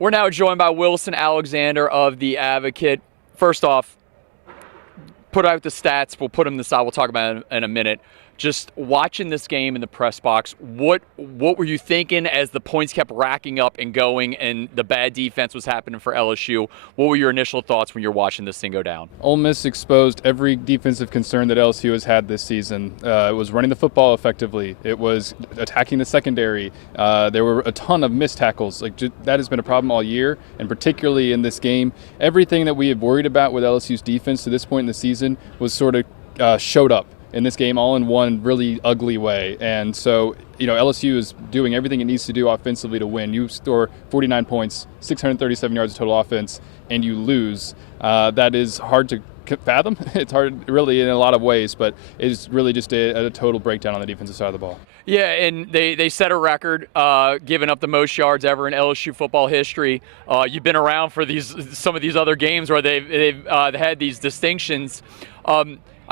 We're now joined by Wilson Alexander of The Advocate. First off, put out the stats. We'll put them aside. We'll talk about it in a minute. Just watching this game in the press box, what were you thinking as the points kept racking up and going and the bad defense was happening for LSU? What were your initial thoughts when you're watching this thing go down? Ole Miss exposed every defensive concern that LSU has had this season. It was running the football effectively. It was attacking the secondary. There were a ton of missed tackles. That has been a problem all year, and particularly in this game. Everything that we had worried about with LSU's defense to this point in the season was sort of showed up in this game all in one really ugly way. And so, LSU is doing everything it needs to do offensively to win. You score 49 points, 637 yards of total offense, and you lose. That is hard to fathom. It's hard really in a lot of ways, but it's really just a total breakdown on the defensive side of the ball. Yeah, and they set a record, giving up the most yards ever in LSU football history. You've been around for some of these other games where they've had these distinctions.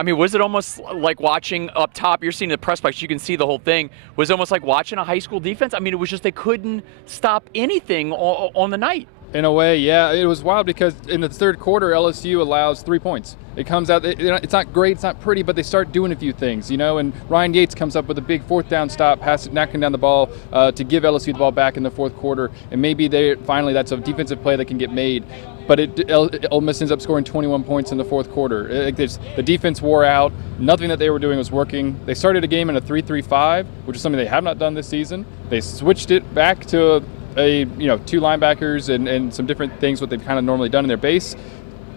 Was it almost like watching up top? You're seeing the press box. You can see the whole thing. Was it almost like watching a high school defense? It was just they couldn't stop anything on the night. In a way, yeah. It was wild because in the third quarter, LSU allows 3 points. It comes out, it's not great, it's not pretty, but they start doing a few things, and Ryan Yates comes up with a big fourth down stop, knocking down the ball to give LSU the ball back in the fourth quarter. And maybe finally that's a defensive play that can get made. But Ole Miss ends up scoring 21 points in the fourth quarter. The defense wore out. Nothing that they were doing was working. They started a game in a 3-3-5, which is something they have not done this season. They switched it back to two linebackers and some different things what they've kind of normally done in their base.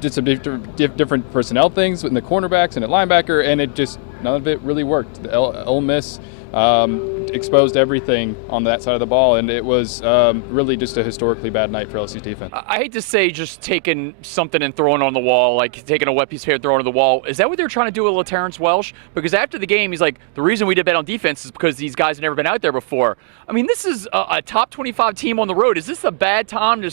Did some different personnel things in the cornerbacks and at linebacker, and none of it really worked. Ole Miss exposed everything on that side of the ball, and it was really just a historically bad night for LSU's defense. I hate to say just taking something and throwing it on the wall, like taking a wet piece of paper and throwing it on the wall. Is that what they're trying to do with LaTerrence Welsh? Because after the game, he's like, the reason we did bad on defense is because these guys have never been out there before. This is a top 25 team on the road. Is this a bad time to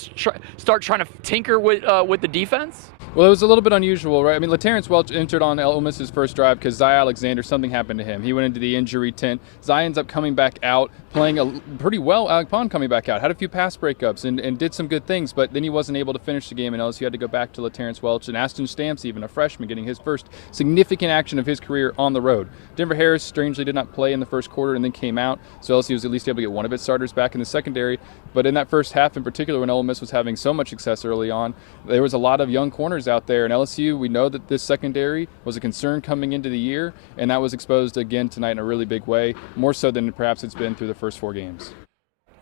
start trying to tinker with the defense? Well, it was a little bit unusual, right? LaTerrence Welch entered on Ole Miss's first drive because Zy Alexander, something happened to him. He went into the injury tent. Zy ends up coming back out, playing pretty well upon coming back out. Had a few pass breakups and did some good things, but then he wasn't able to finish the game, and LSU had to go back to LaTerrence Welch and Aston Stamps, even a freshman, getting his first significant action of his career on the road. Denver Harris strangely did not play in the first quarter and then came out, so LSU was at least able to get one of its starters back in the secondary. But in that first half in particular, when Ole Miss was having so much success early on, there was a lot of young corners out there, and LSU, we know that this secondary was a concern coming into the year, and that was exposed again tonight in a really big way, more so than perhaps it's been through the first 4 games.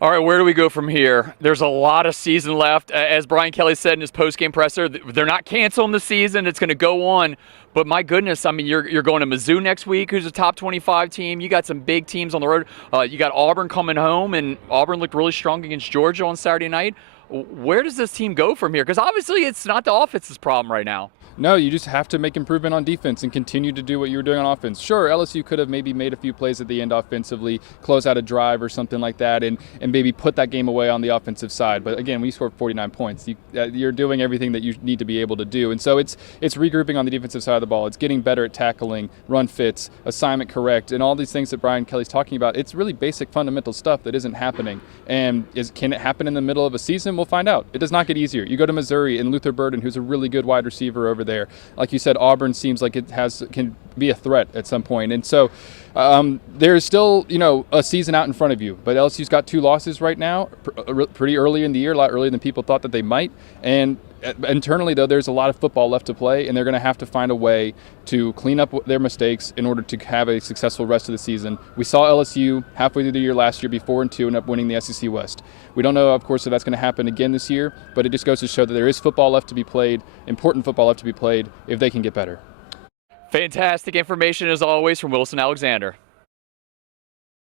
All right, where do we go from here? There's a lot of season left. As Brian Kelly said in his post-game presser, they're not canceling the season. It's going to go on. But my goodness, you're going to Mizzou next week, who's a top 25 team. You got some big teams on the road. You got Auburn coming home, and Auburn looked really strong against Georgia on Saturday night. Where does this team go from here? Because obviously it's not the offense's problem right now. No, you just have to make improvement on defense and continue to do what you were doing on offense. Sure, LSU could have maybe made a few plays at the end offensively, close out a drive or something like that, and maybe put that game away on the offensive side. But again, we scored 49 points. You're doing everything that you need to be able to do. And so it's regrouping on the defensive side of the ball. It's getting better at tackling, run fits, assignment correct, and all these things that Brian Kelly's talking about. It's really basic fundamental stuff that isn't happening. And can it happen in the middle of a season? We'll find out. It does not get easier. You go to Missouri and Luther Burden, who's a really good wide receiver over there. Like you said, Auburn seems like it can be a threat at some point. And so there's still, a season out in front of you. But LSU's got 2 losses right now, pretty early in the year, a lot earlier than people thought that they might. And internally, though, there's a lot of football left to play, and they're going to have to find a way to clean up their mistakes in order to have a successful rest of the season. We saw LSU halfway through the year last year be 4-2 and up winning the SEC West. We don't know, of course, if that's going to happen again this year, but it just goes to show that there is football left to be played, important football left to be played, if they can get better. Fantastic information, as always, from Wilson Alexander.